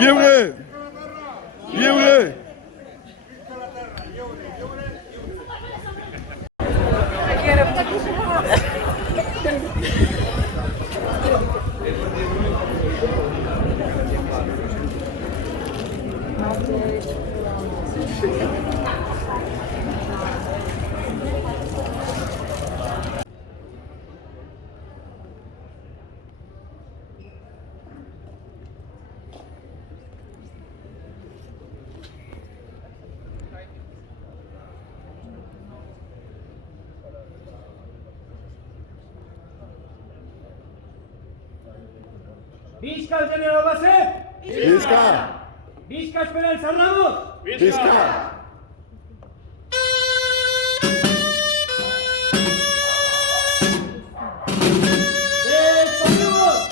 Lliure! Lliure! Visca el general Basset! Visca! Visca Esperanza Ramos! Visca! ¡Despacemos!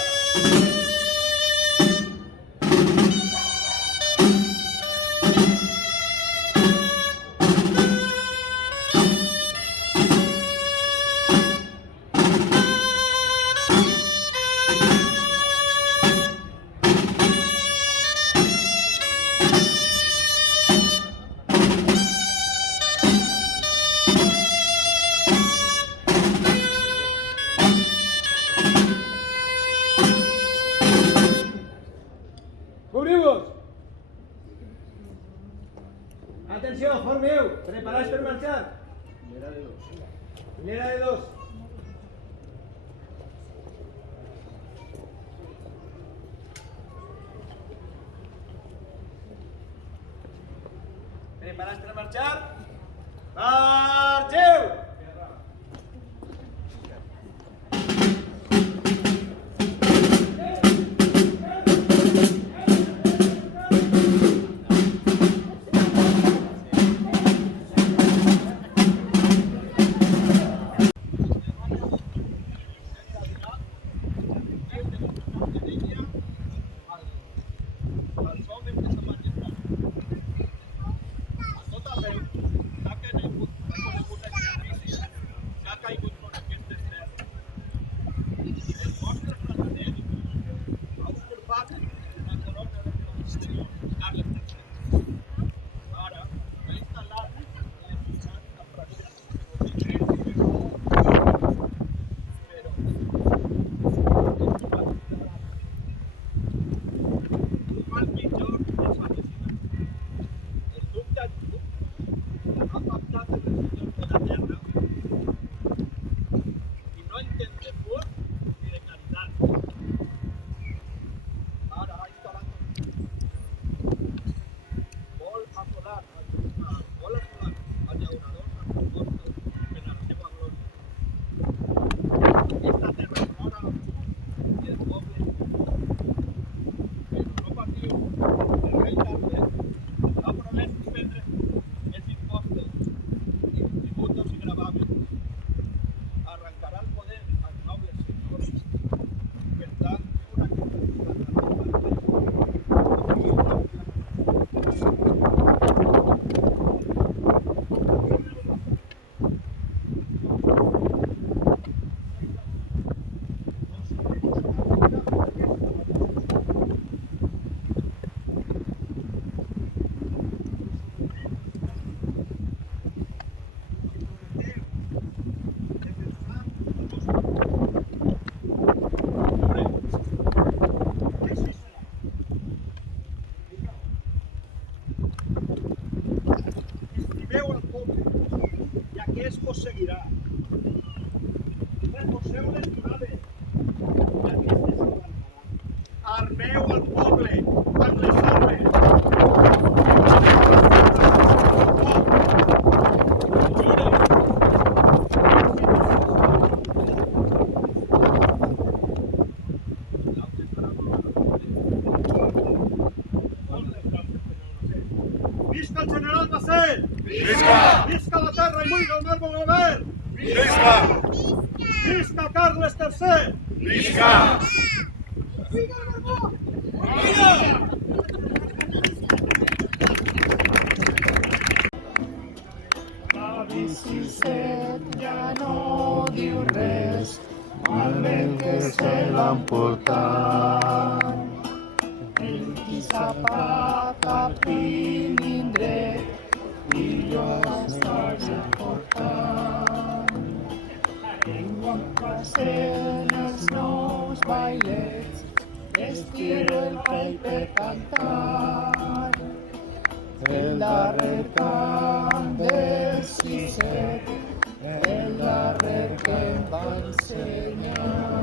¡Cubrimos! Atención, formeu, preparaos para marchar. Hilera de dos. ¿Preparaos para marchar? ¡Marcheu! vos seguirà. Reposeu les onades, i aquestes s'aguantaran. Armeu el poble amb les armes. Visca el general Basset! Visca! Visca la terra i buida el marbre govern! Visca! Visca Carles III! Visca! Visca el Borbó! La 17 ja no diu res, malament que se l'han portat. El 17 cap a quin indret i jo estàs important. Quan passen els nous bailets, estiro el coll per cantar. El darrer cant del sisset, el darrer que em va ensenyar.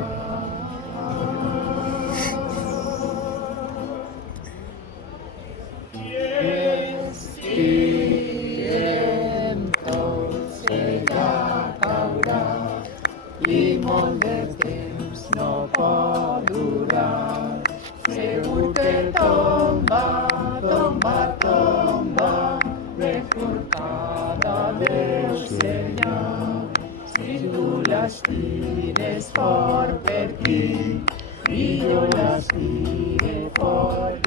Estiguem tots, ella caurà i molt de temps no pot durar. Segur que tomba, tomba, tomba, recortada deu ser ja. Si tu l'estires fort per ti, i jo l'estire fort